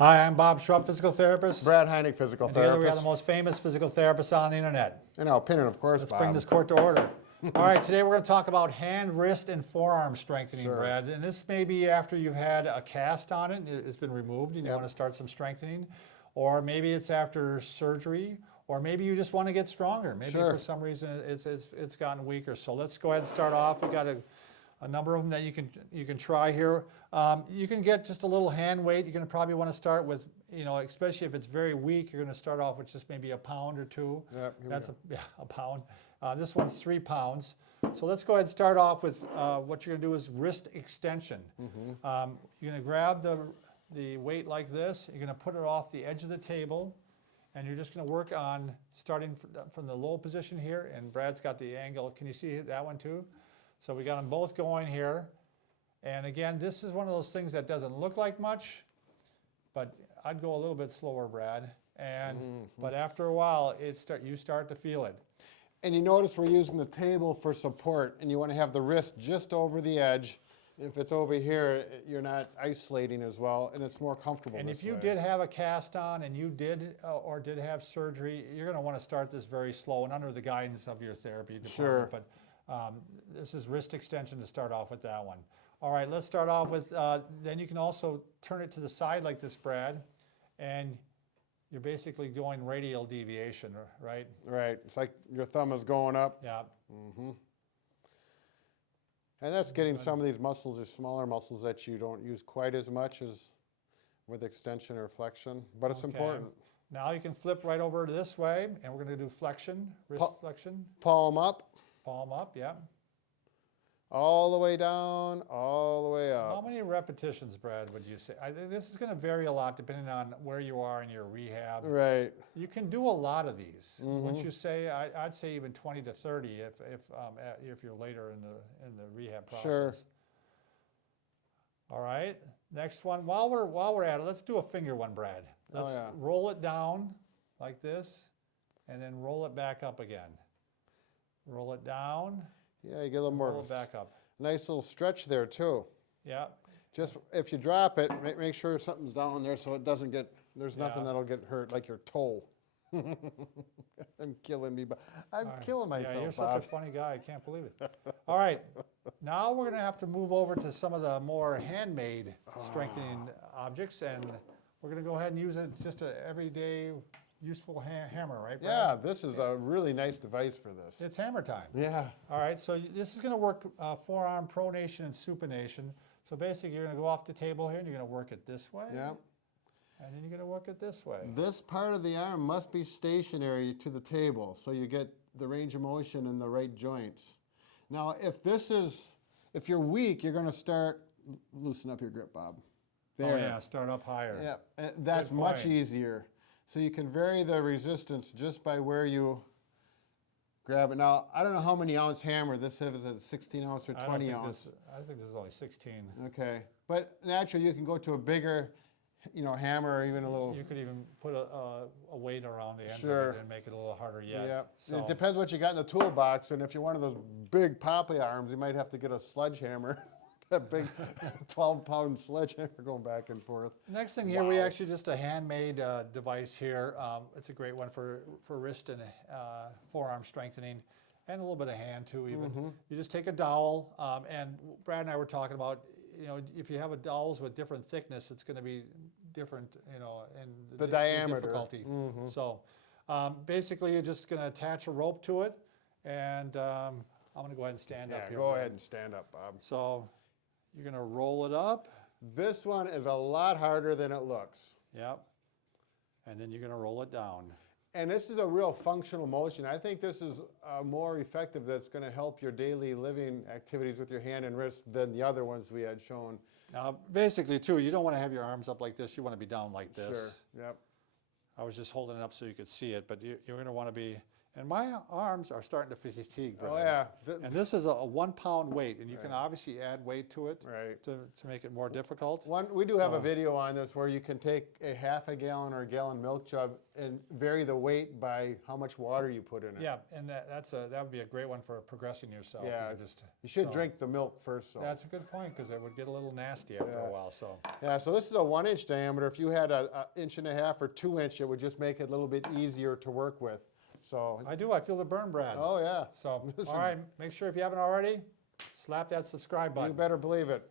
Hi, I'm Bob Schrupp, physical therapist. Brad Heineck, physical And together we are therapist. the most famous physical therapists on the internet. In our opinion, of course, Let's Bob. bring this court to order. All right, today we're going to talk about hand, wrist, and forearm strengthening, Sure. Brad. And this may be after you've had a cast on it, it's been removed, and you Yep. want to start some strengthening. Or maybe it's after surgery, or maybe you just want to get stronger. Maybe Sure. for some reason it's gotten weaker. So let's go ahead and start off. We've got a number of them that you can try here. You can get just a little hand weight. You're going to probably want to start with, especially if it's very weak, you're going to start off with just maybe a pound or two. Yep, here we That's go. a pound. This one's 3 pounds. So let's go ahead and start off with what you're going to do is wrist extension. You're going to grab the weight like this. You're going to put it off the edge of the table, and you're just going to work on starting from the low position here. And Brad's got the angle. Can you see that one too? So we got them both going here. And again, this is one of those things that doesn't look like much, but I'd go a little bit slower, Brad. And but after a while, you start to feel it. And you notice we're using the table for support, and you want to have the wrist just over the edge. If it's over here, you're not isolating as well, and it's more comfortable And this if you way. did have a cast on and you did or did have surgery, you're going to want to start this very slow and under the guidance of your therapy department. Sure. But this is wrist extension to start off with that one. All right, let's start off with, then you can also turn it to the side like this, Brad, and you're basically going radial deviation, right? Right, it's like your thumb is going up. Yeah. And that's getting some of these muscles, or smaller muscles that you don't use quite as much as with extension or flexion, but it's Okay. important. Now you can flip right over to this way, and we're going to do flexion, wrist flexion, Palm up, palm up, yeah. all the way down, all the way How up. many repetitions, Brad, would you say? I think this is going to vary a lot depending on where you are in your rehab. Right. You can do a lot of these. Once you say, I'd say even 20 to 30 if you're later in the rehab process. Sure. All right. Next one. While we're at it, let's do a finger one, Brad. Let's yeah. roll it down like this, and then roll it back up again. Roll it down. Yeah, you get a little more Roll of it back up. a nice little stretch there too. Yeah. Just if you drop it, make sure something's down there so it doesn't get, there's nothing Yeah. that'll get hurt, like your toe. I'm killing me, but I'm All right. killing myself, Yeah, you're Bob. such a funny guy. I can't believe it. All right. Now we're going to have to move over to some of the more handmade strengthening objects, and we're going to go ahead and use it just an everyday useful hammer, right, Brad? Yeah, this is a really nice device for this. It's hammer time. Yeah. All right, so this is going to work forearm pronation and supination. So basically, you're going to go off the table here, and you're going to work it this way. Yeah. And then you're going to work it this way. This part of the arm must be stationary to the table so you get the range of motion in the right joints. Now, if you're weak, you're going to start, loosen up your grip, Bob. There. Oh, yeah, start up higher. Yeah, that's Good much point. easier. So you can vary the resistance just by where you grab it. Now, I don't know how many ounce hammer this is, a 16 ounce or 20 ounce. I think this is only 16. Okay, but naturally you can go to a bigger, hammer or even a little. You could even put a weight around the end Sure. of it and make it a little harder yet. Yeah, So, it depends what you got in the toolbox, and if you're one of those big poppy arms, you might have to get a sledgehammer. That big 12-pound sledgehammer going back and forth. next thing here, we Wow. actually just a handmade device here. It's a great one for wrist and forearm strengthening, and a little bit of hand too even. You just take a dowel, and Brad and I were talking about, if you have a dowels with different thickness, it's going to be different, in The diameter. difficulty. So basically, you're just going to attach a rope to it, and I'm going to go ahead and stand up Yeah, here. go Brad. ahead and stand up, Bob. So you're going to roll it up. This one is a lot harder than it looks. Yep. And then you're going to roll it down. And this is a real functional motion. I think this is more effective, that's going to help your daily living activities with your hand and wrist than the other ones we had shown. Now, basically, too, you don't want to have your arms up like this. You want to be down like this. Sure, yep. I was just holding it up so you could see it, but you're going to want to be, And my arms are starting to fatigue, Oh, Brad. yeah. And this is a 1 pound weight, and you can obviously add weight to it Right. to make it more difficult. We do have a video on this where you can take a half a gallon or a gallon milk jug and vary the weight by how much water you put in it. Yeah, and that would be a great one for progressing yourself. Yeah, just, you should so- drink the milk first. So. That's a good point, because it would get a little nasty after a while. So Yeah, so this is a 1 inch diameter. If you had a 1.5 or 2 inch, it would just make it a little bit easier to work with. So, I feel the burn, Brad. oh yeah, So, Listen. all right, make sure if you haven't already, slap that subscribe you button. better believe it.